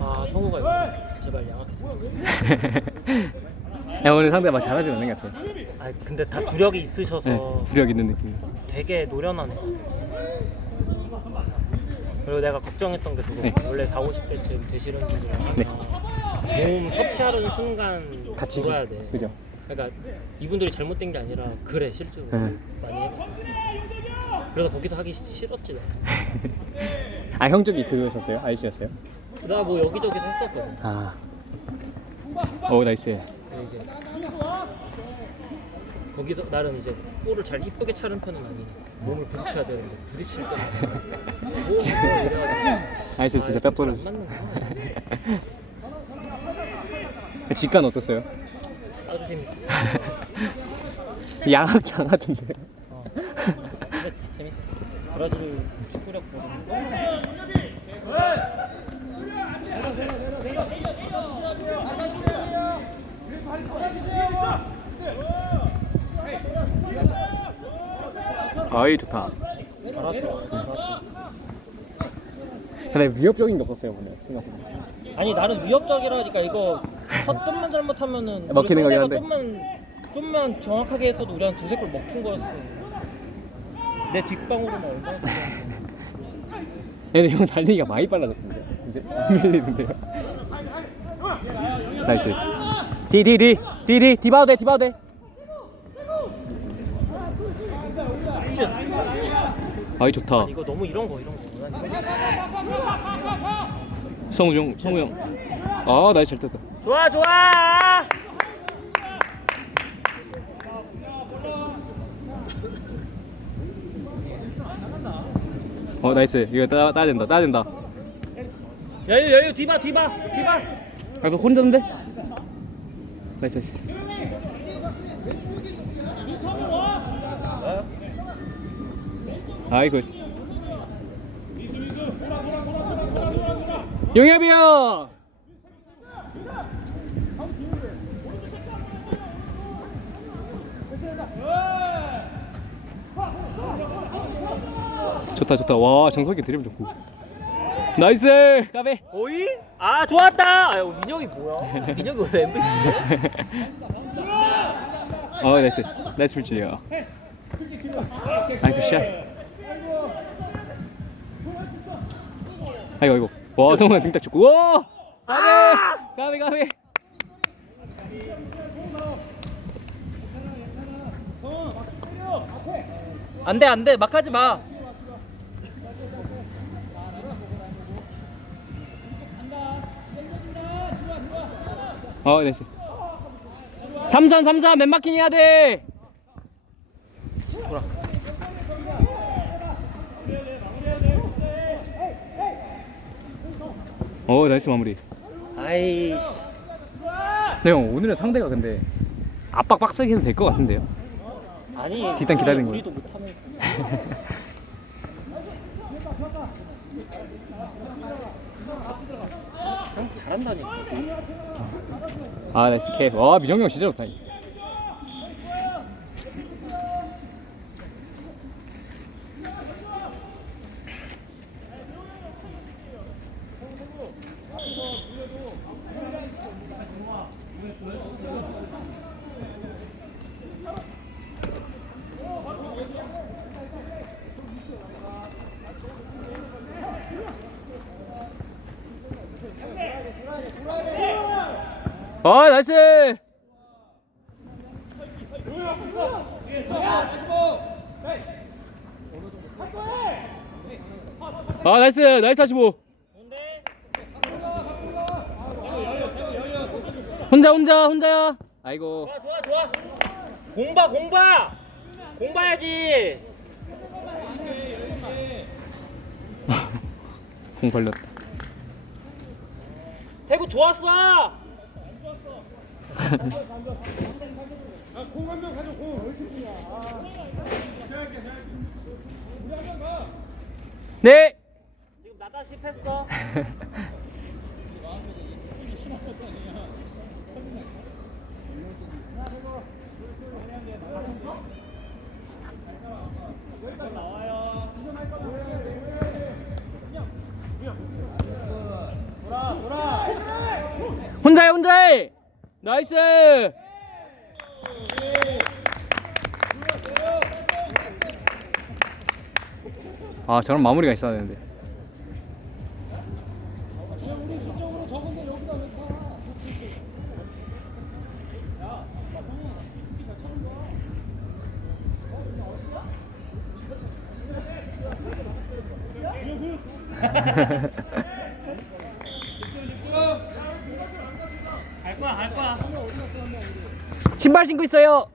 아 성우가 이거 제발 양악했으면 야 오늘 상대가 막 잘하진 않는 것 같아. 아 근데 다 구력이 있으셔서 네, 부력 있는 느낌. 되게 노련한 애 그리고 내가 걱정했던 게 그거 네. 원래 4, 50대쯤 되시는 분들은 네. 몸 터치하는 순간 다치지. 돌아야 돼 그죠? 그러니까 이분들이 잘못된 게 아니라 그래 실제로 네. 많이 해 그래서 거기서 하기 싫었지 아 형 쪽이 그거셨어요? 아이씨였어요? 나 뭐 여기저기서 했었거든 아. 오 나이스. 근데 이제 거기서 나는 이제 볼을 잘 이쁘게 차는 편은 아니니까 몸을 부딪혀야 되는데 부딪힐 때는 이래가지고 아이씨 진짜 딱안 부러졌어. 맞는구나 직관 어땠어요? 아주 재밌어 양악 양하던데. 어. 근데 재밌어 브라질 축구력 보는 거 아이 좋다. 잘하더라 잘하더라. 근데 위협적인 게 없었어요 오늘 생각보다. 아니 나는 위협적이라니까 이거 첫 좀만 잘못하면은 먹히는 우리 거긴 한데. 좀만 좀만 정확하게 했어도 우리 한 두세 골 먹힌 거였어 내 뒷방으로만 얼마나. 근데 형 달리기가 많이 빨라졌던데. 이제 안 밀리는데요. 나이스. 디디디 디디 디바우 돼 디바우 돼. 슛 아이 좋다. 아니, 이거 너무 이런 거 이런 거 난 이거 성우 형 성우 형. 아 나이스 잘 떴다. 좋아 좋아 어 나이스 이거 따 따야 된다 따야 된다. 여유 여유 뒤봐 뒤봐 뒤봐 아 이거 혼자인데? 나이스 나이스. 아이고. 용엽이 형. 좋다 좋다. 와 정석이 드리블 좋고. 나이스! 까베! 오이? 아 좋았다! 아유 민혁이 뭐야? 민혁이 원래 MVP인데 어 나이스. 나이스 풀지요. 아이고 샷. 아이고 아이고. 와 성훈아 등딱 좋고. 와! 까베! 까베 까베. 안돼 안돼. 막 하지 마 어 나이스 삼선 삼선 맨마킹 해야 돼. 어 나이스 마무리. 아이씨. 네, 형 오늘은 상대가 근데 압박 빡세게 해도 될 것 같은데요? 아니 뒷단 기다리는 우리도 못하면서 형 잘한다니까 아 나이스 캡 와 민영이 형 진짜 좋다 아 나이스! 아 나이스! 나이스 45 혼자 혼자 혼자야 아이고. 좋아 좋아 좋아. 공봐 공봐! 공봐야지. 공 벌렸다. 대구 좋았어 네. 지금 나다시 했어. 혼자해 혼자해. 나이스! 아 저런 마무리가 있어야 되는데 갈 거야 갈 거야 신발 신고 있어요.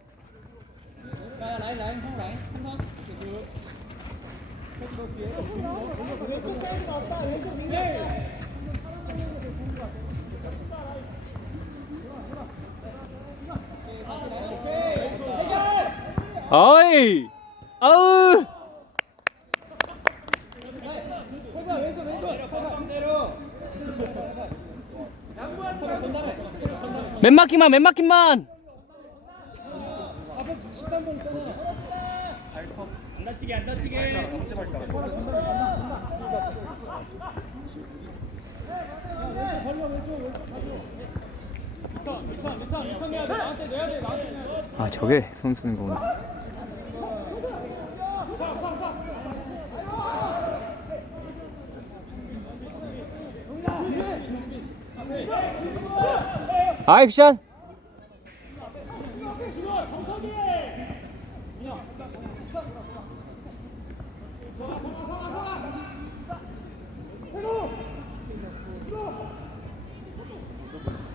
어이 아우. 맨마킹만 맨마킹만 아 저게 손 쓰는 거구나. 아 액션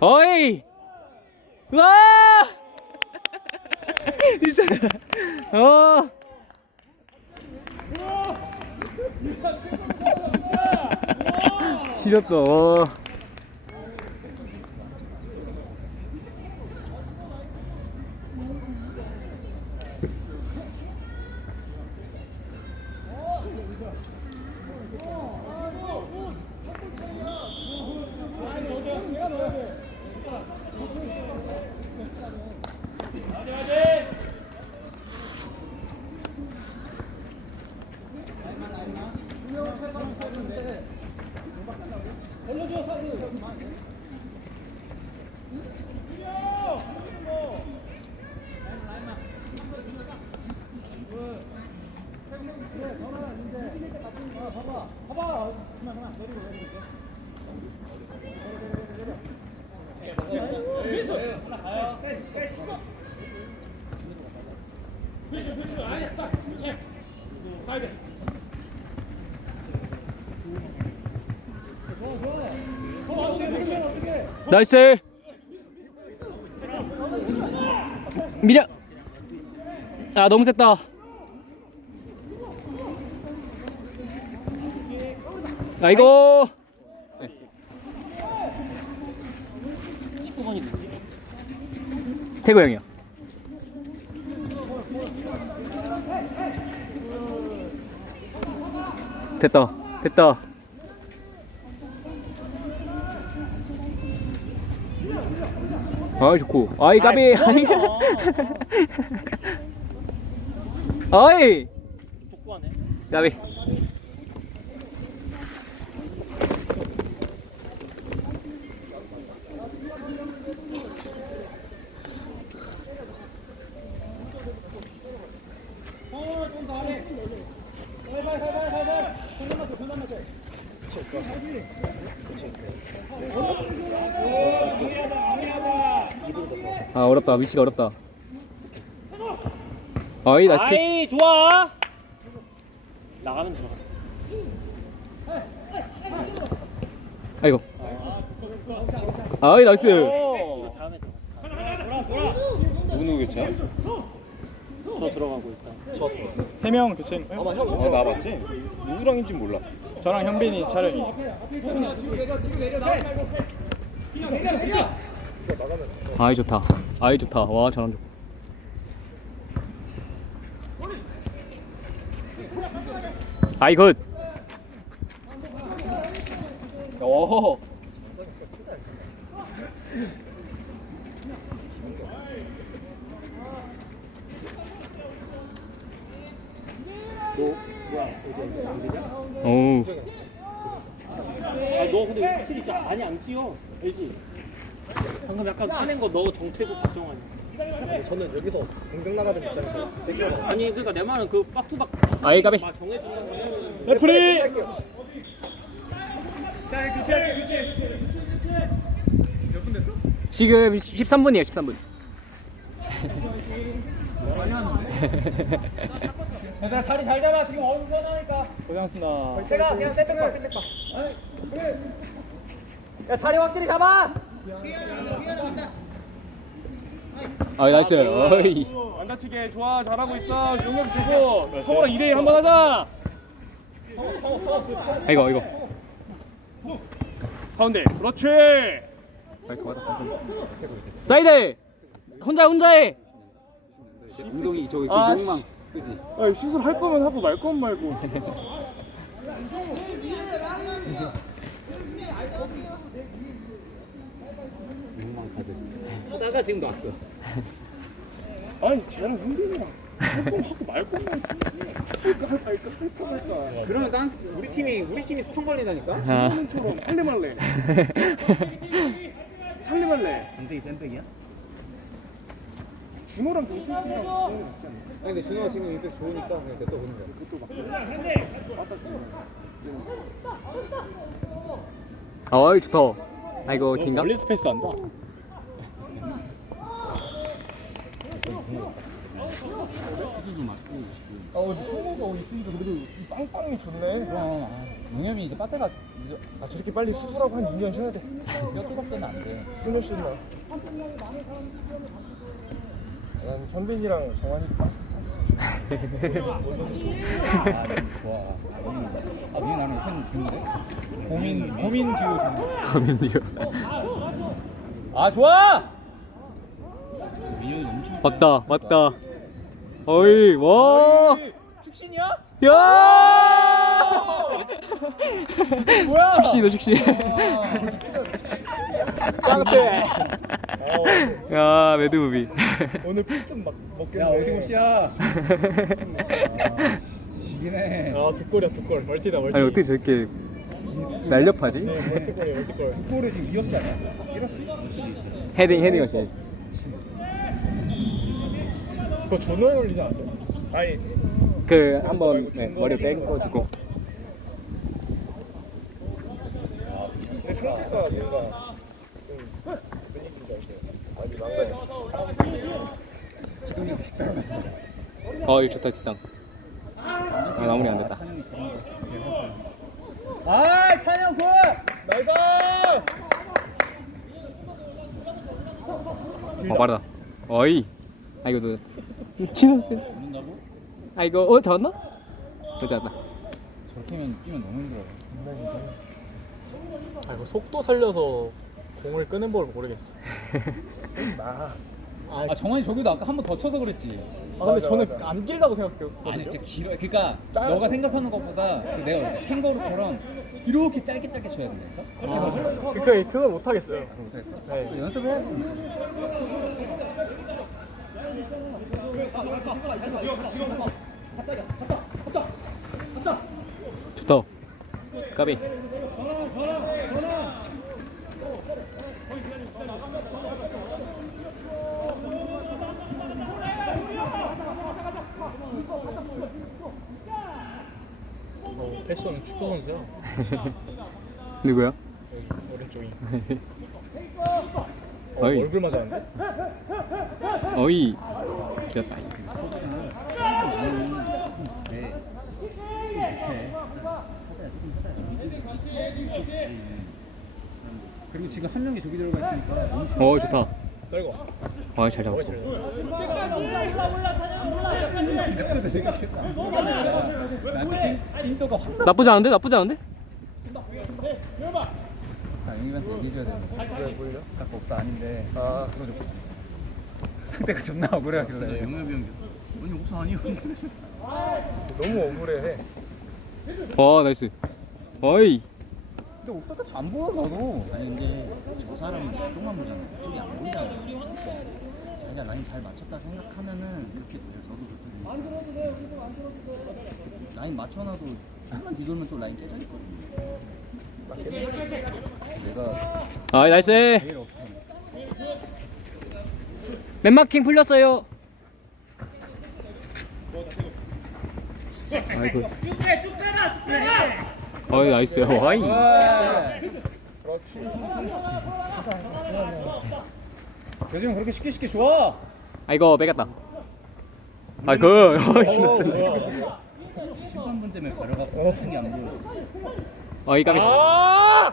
어이! 와 진짜 어! 지렸다 어. 나이스. 미려 아 너무 셌다 아이고 19번이 누구지? 태구 형이요. 됐다. 됐다. 아이 좋고. 아이 까비. 아이 아이. 족구하네. 까비 아 어렵다 위치가 어렵다 아이 나이스 킥 아이 좋아 나가면 들어가 아이고 아이 나이스 이거 다음에 들어가 누구 교체야? 저 들어가고 일단 세 명 교체. 어, 나봤지? 누구랑인지 몰라. 저랑 현빈이 촬영이. 아이 좋다 아이 좋다 와좋 아이 굿 오. 오. 아너 근데 확실히 많이 안 뛰어 알지? 방금 약간 화낸 거 너 정태구 박정환. 저는 여기서 공격 나가는 입장에서 땡겨봐. 아니 그러니까 내 말은 그 박투박 아이 까비 막 정해주는 거는 레프리. 지금 13분이에요 13분 얘들아 자리 잘 잡아 지금 어중간하니까 고생하셨습니다. 내가 그냥 센터가 센터가 야 자리 확실히 잡아 아 나이스 어이 안 다치게 좋아 잘하고 있어 용역 주고 서울랑 2대1 한번 하자. 아이고 아이고 가운데 그렇지. 사이드 혼자 혼자 해 운동이 저기 그 아, 욕망 씨. 그지? 아, 슛을 할 거면 하고 말 거면 말고. 하다가 지금 나왔어 아니 쟤랑 홍빈이랑 할 거면 하고 말 말고. 할까 할까 할까 할까 말까. 그러니까 우리 팀이 우리 팀이 스톤 걸리다니까. 아. 처럼 할래 말래. 찰리 말래. 근데 이 땜백이야? 준호랑 동생이랑 아니 근데 준호가 지금 이렇게 좋으니까 그냥 냅둬 보는 거야. 어이 좋다 아이고 긴가? 멀리서 패스한다. 아, 근데 성호가 있으니까 그래도 이 빵빵이 좋네. 그럼 용엽이 이제 빠떼가 아, 저렇게 빨리 수술하고 한 2년 쉬어야 돼. 뼈 또박대는 안 돼. 숨을 쉬나. 난 현빈이랑 정환이 딱. 좋아. 아 위에 나는 현 듣는데? 고민 고민 기호 가면요 아 좋아. 왔다 왔다 어이 와 축신이야? 야! 뭐야? 축시다 축시. 깡패. 야 매드무비. 오늘 필좀 막 먹겠네. 옷이야. 지기네. 아, 두 골이야, 두 골. 멀티다, 멀티. 아니 어떻게 저렇게 날렵하지? 네, 멀티골이야, 멀티골. 골을 지금 이었어 아니야? 헤딩 헤딩 어시. 그거 준호에 올리지 않았어요? 아니, 그 한번 네, 머리 뺑거 주고. 근데 상대가 뭔가 좀 분위기가. 어 이거 좋다 뒷땅. 아 마무리 안 됐다. 아 찬영 굿. 나이스! 어 빠르다. 어이. 아 이거 너 지났어요. 아 이거 어? 그렇지 않나? 저렇게면 뛰면 너무 힘들어. 아, 이거 속도 살려서 공을 끄는 법을 모르겠어. 아 정환이 저기도 아까 한 번 더 쳐서 그랬지. 아, 근데 맞아, 저는 맞아. 안 길다고 생각했거든요. 아니 진짜 길어. 그러니까 짧아. 너가 생각하는 것보다 그 내가 볼때 캥거루처럼 이렇게 짧게 짧게 쳐야 된다니까. 그, 그거 못 하겠어요. 네. 또 연습을 해야 돼. 좋다. 까비. 어, 패션 축구 선수야. 누구야? 오른쪽이. 어, 어이. 얼굴 맞았는데? 어이. 귀엽다. 그리고 지금 한 명이 저기 들어가 있으니까 너무 어 좋다. 떨고. 아잘 잡았어. 나한테 힘도가 확 나쁘지 않은데? 나쁘지 않은데? 아, 얘기해줘야 없다 아닌데. 아, 그때가 존나 억울해하길래. 영입이 형. 아니 없어 아니요. 너무 억울해. 어 나이스. 어이. 근데 오빠가 잘안 보여 나도. 아니 근데 저 사람이 조금만 보잖아. 저기 안 보이잖아. 자기가 라인 잘 맞췄다 생각하면은 그렇게 돼요. 저도 그렇거든요. 라인 맞춰놔도 조금만 뒤돌면 또 라인 깨져 있거든요. 내가 아 나이스. 제일 없어. 맨마킹 풀렸어요. 아이고. 어이 나이스요. 와이. 요즘 그렇게 쉽게 쉽게 좋아. 아이고 빼갔다. 아이고. 나이스 나이스. 시간분 때문에 가려갖고 생이 안 보여. 어이 까비. 아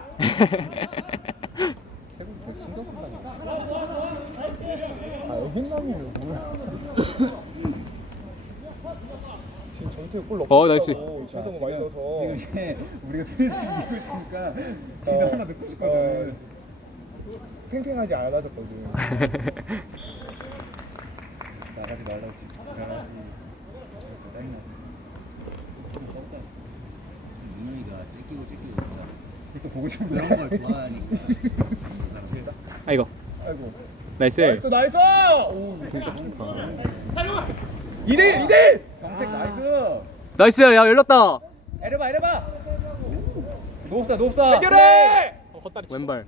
여긴남이 뭐야 정태가 골 넣고 어, 나이스. 진성 많이 넣어서 이제 우리가 스트레스 이기고 있으니까 지금 하나 넣고 싶거든. 팽팽하지 않아졌거든 나가지 말라고. 나가지. 민영이가 째끼고 째끼고 있다. 또 보고 싶은 그런 걸 좋아하니까. 아이고. 아이고 나이스. 나이스 나이스 오 진짜 좋다. 2대1 2대1 강택 나이스. 나이스. 야 열렸다. 에려봐 에려봐. 노업사 노업사. 해결해 어, 헛다리 치 왼발.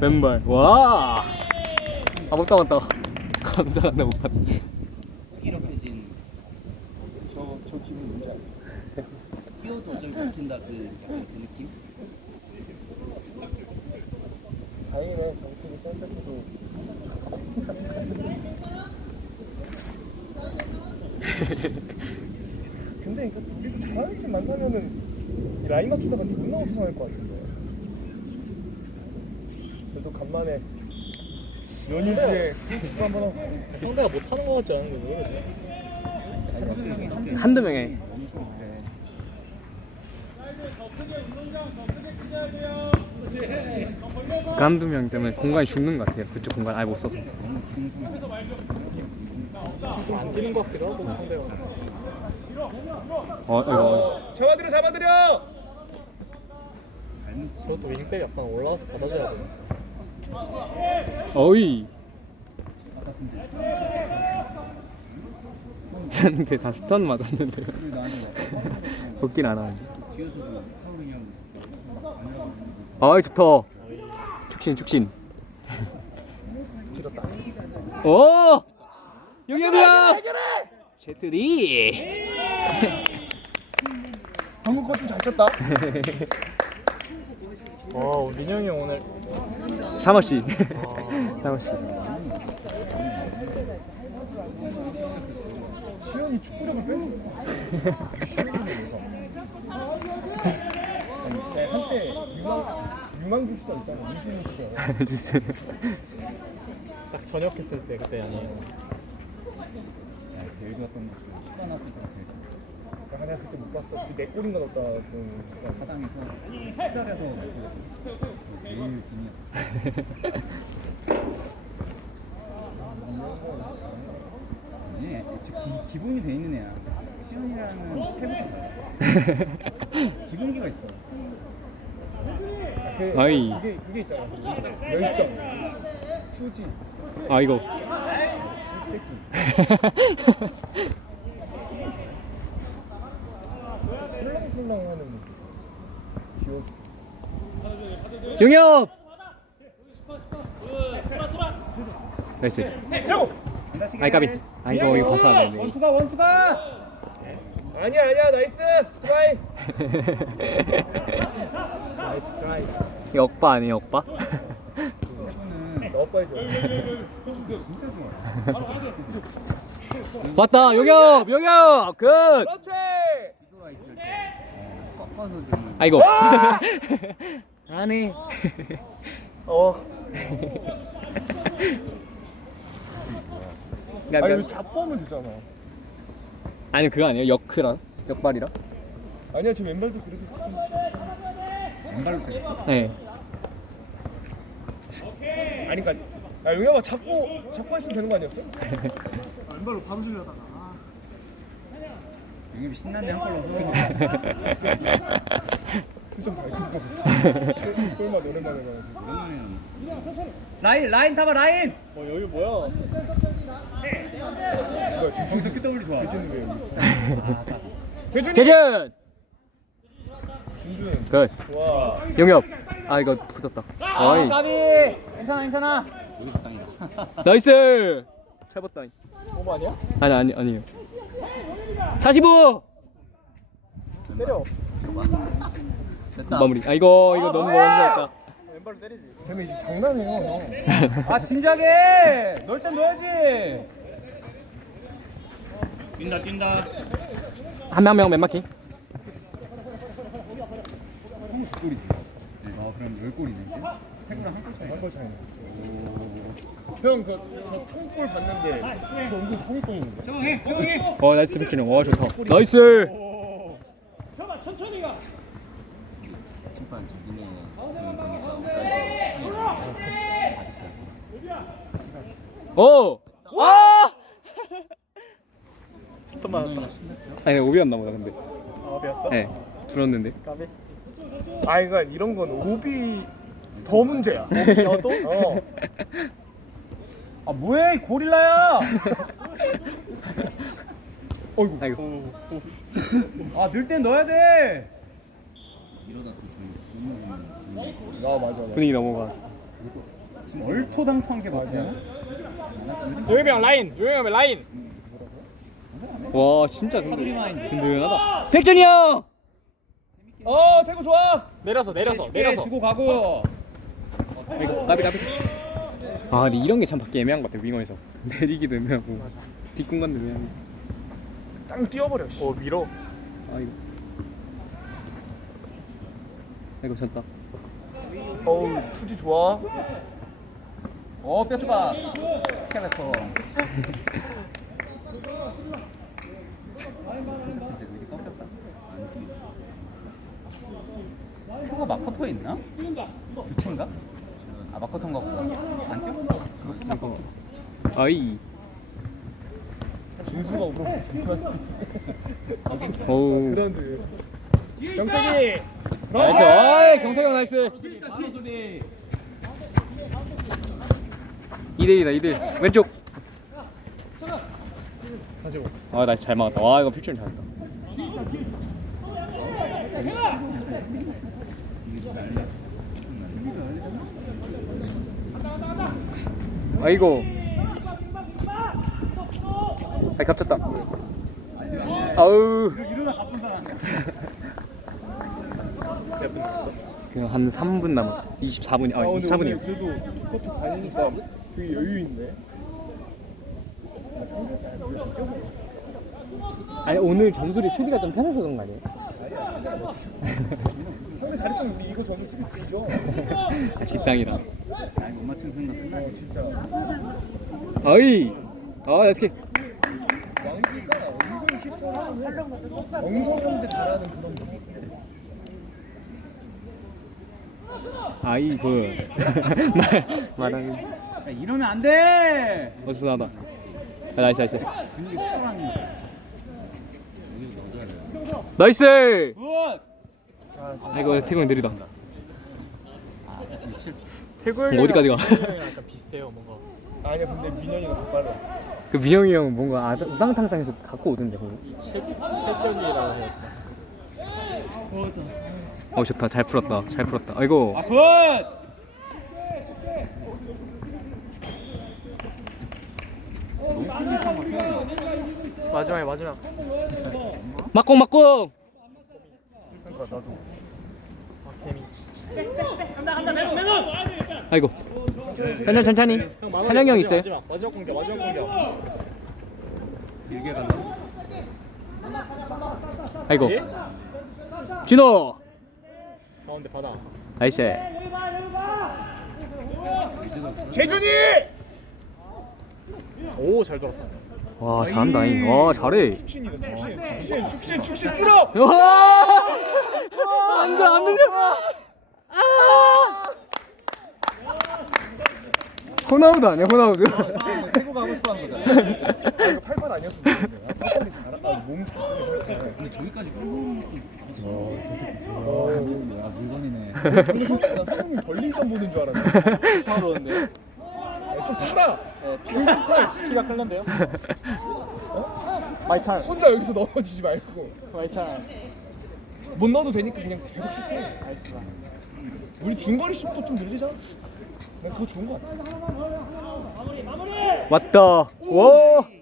왼발. 와. 아못 담았다. 감사한데 못 봤네. 이렇게진 저저 기분 뭔지 알아? 뛰어도 좀 박힌다 그, 그 느낌? 다행이네 정태기 센터도 근데 이거 우리도 잘하는 팀 만나면은 이 라인 우승할 것 같은데 그래도 간만에 연휴지에 축구 한번 하고 상대가 못하는 거 같지 않은 거 그러지 한두 명에. 그 한두 명 때문에 공간이 죽는 것 같아요. 그쪽 공간 아예 못 써서. 안 뛰는 것 같기도 하고 상대가 어, 이거. 잡아들여 잡아들여 그것도 윙백이 약간 올라와서 받아줘야 돼 어이. 근데 다 스턴 막 복길 안 하는데. 어이 좋다. 축신 축신. 오. 용엽이야. 제트디. 방금 거좀 잘 쳤다 와 민영이 형 오늘. 사모 씨. 사모 씨. 시현이 축구력을 왜 한때 유망 유망주 시절 있잖아 이승우 시절 뉴스. 딱 전역했을 때 그때 아니에요. 야 제일 좋았던 거 아, 내가 그때 못 봤어 내 골인가 넣었다 그 사당에서 시달에서 중요했어. 아니, 애초에 기, 기본이 돼 있는 애야. 시현이라는 태부터 기본기가 있어. 그, 아이. 이게 이게 있잖아 열정 투지 아 이거. 설랑설랑하는 느낌 귀여워 용엽. 나이스. 아이 까비. 아 이거 이거 봤어야 되는데. 원투가 원투가. 아니야 아니야 나이스 트라이 나이스 트라이 이거 억바 아니에요 억바? 너 진짜 좋아. 맞다 용엽 용엽 굿. 그렇지 있을 때 어, 주는. 아이고. 안해. 어 야, 아니 야, 왜 잡범을 주잖아 아니 그거 아니에요 역크랑 역발이랑? 아니야 저 왼발도 그래도 왼발로 때렸어. 네. 아니 그니까 야 용혁아 잡고 잡고 했으면 되는 거 아니었어? 여기 신나네 한 걸로 서 표정 밝힌 거 보소 꿀맛 오랜만에 오랜만에 라인 라인 타봐 라인 어 여기 뭐야 거기서 QW 좋아 대준이 왜 여기 있어 재준. 준준 굿. 좋아 용엽. 아 이거 붙었다. 어이. 까비 괜찮아 괜찮아 여기서 땅이다 나이스. 잘 봤다. 오버 아니야? 아니 아니 아니에요. 45 때려. 됐다. 마무리. 아 이거 이거 너무 멀었다. 왼발로 때리지. 쟤는 이제 장난해요, 형. 아 진작에 넣을 땐 넣어야지 뛴다 뛴다 한명명 맨마킹. 골이지 아 그럼 열 골이네 차이 한골 차이. 형, 그, 저 총골 봤는데, 저 은근 성공 있는데. 어 나이스 백준영. 와 좋다. 나이스. 심판 저기네 오. 와. 스톱 맞았다. 아니 오비였나 보다 근데. 아, 배웠어? 네. 줄었는데. 까비. 아, 이거 이런 건 오비 더 문제야. 오비 또? 어. 아 뭐해 이 고릴라야 아이고. 아 넣을 땐 넣어야 돼 이러다 또 저기 아, 맞아. 분위기 넘어갔어. 얼토당토한 게 맞냐 요요병 라인 요요병 라인 와 진짜 든든, 든든하다. 백준이 형. 어, 태구 좋아. 내려서 내려서 쉽게 내려서 주고 가고 아이고 까비 까비. 아 근데 이런 게참 받기 애매한 것 같아 윙어에서. 내리기도 애매하고 뒷공간도 애매하고. 땅 뛰어버려. 씨. 어, 밀어. 아이고. 아이고 졌다. 어우, 투지 좋아. 어 뼈줘봐 스켈레톤 의지 꺾였다 안 뛰어 표가 마커터에 있나? 교체인가? 아 마커터인가 보다 안 뛰어? 아이. 진수가 울어. 어우. 그런데. 경택이. 나이스. 아이 경태형 나이스. 2대1이다 2대1 왼쪽. 다시 오. 아 나이스 잘 막았다. 와 이거 필줄 잘했다. 아이고. 아이 겹쳤다. 아우. 그냥 한 3분 남았어. 24분이 아 아, 근데 오늘 24분이요. 그래도 스쿼트 다니니까 되게 여유 있네. 아니 오늘 점수리 수비가 좀 편해서 그런 거 아니에요? 상대 잘했으면 우리 이거 저기 수비 뛰죠. 아, 뒷땅이라. 아니 못 맞춘 순간 끝나지 진짜. 어이. 아 나이스 킥. 왕기가 은근 힙하고 엉성한데 잘하는 그런 거. 아이고. 말 말하는 야, 이러면 안 돼 어수선하다. 아, 나이스 나이스. 분위기 추월하는 나이스. 굿! 아이고 태국이 느리다. 태구 뭐 어디까지 가? 약간 비슷해요 뭔가 아니야 근데 민현이가 더 빨라. 그 민영이 형 뭔가 아, 우당탕탕해서 갖고 오던데 거기. 체, 체격이라고 해야 되나 어 좋다 잘 풀었다 잘 풀었다. 아이고. 아 굿! 마지막에 마지막 막공 막공. 그러니까 나도. 아이고. 천천히 천천히. 찬영이 형 있어요. 마지막 마지막 공격 마지막 공격 길게 간다 아이고. 진호. 가운데 받아 나이스. 재준이! 오 잘 돌았다 와 잘한다. 잉. 와 잘해. 축신이다 축신 축신 축신 축신 뚫어! 와. 완전 안 밀려. 호나우드 아니야 호나우드? 태국 가고 싶어 하는 거잖아 아 이거 팔팔 아니었으면 좋겠는데. 아, 팔팔이 잘. 아몸잘 쓰네 팔팔. 근데 저기까지 끌고 아 물건이네 나 성공이 벌리전 보는 줄. 타오르는데 야, 좀 타라. 키가 클랜데요? 마이탄. 혼자 여기서 넘어지지 말고. 마이탄 못 넣어도 되니까 그냥 계속 슛해. 알겠습니다 우리 중거리 슛도 좀 늘리자. 그거 좋은 거 같아. 왔다. 오!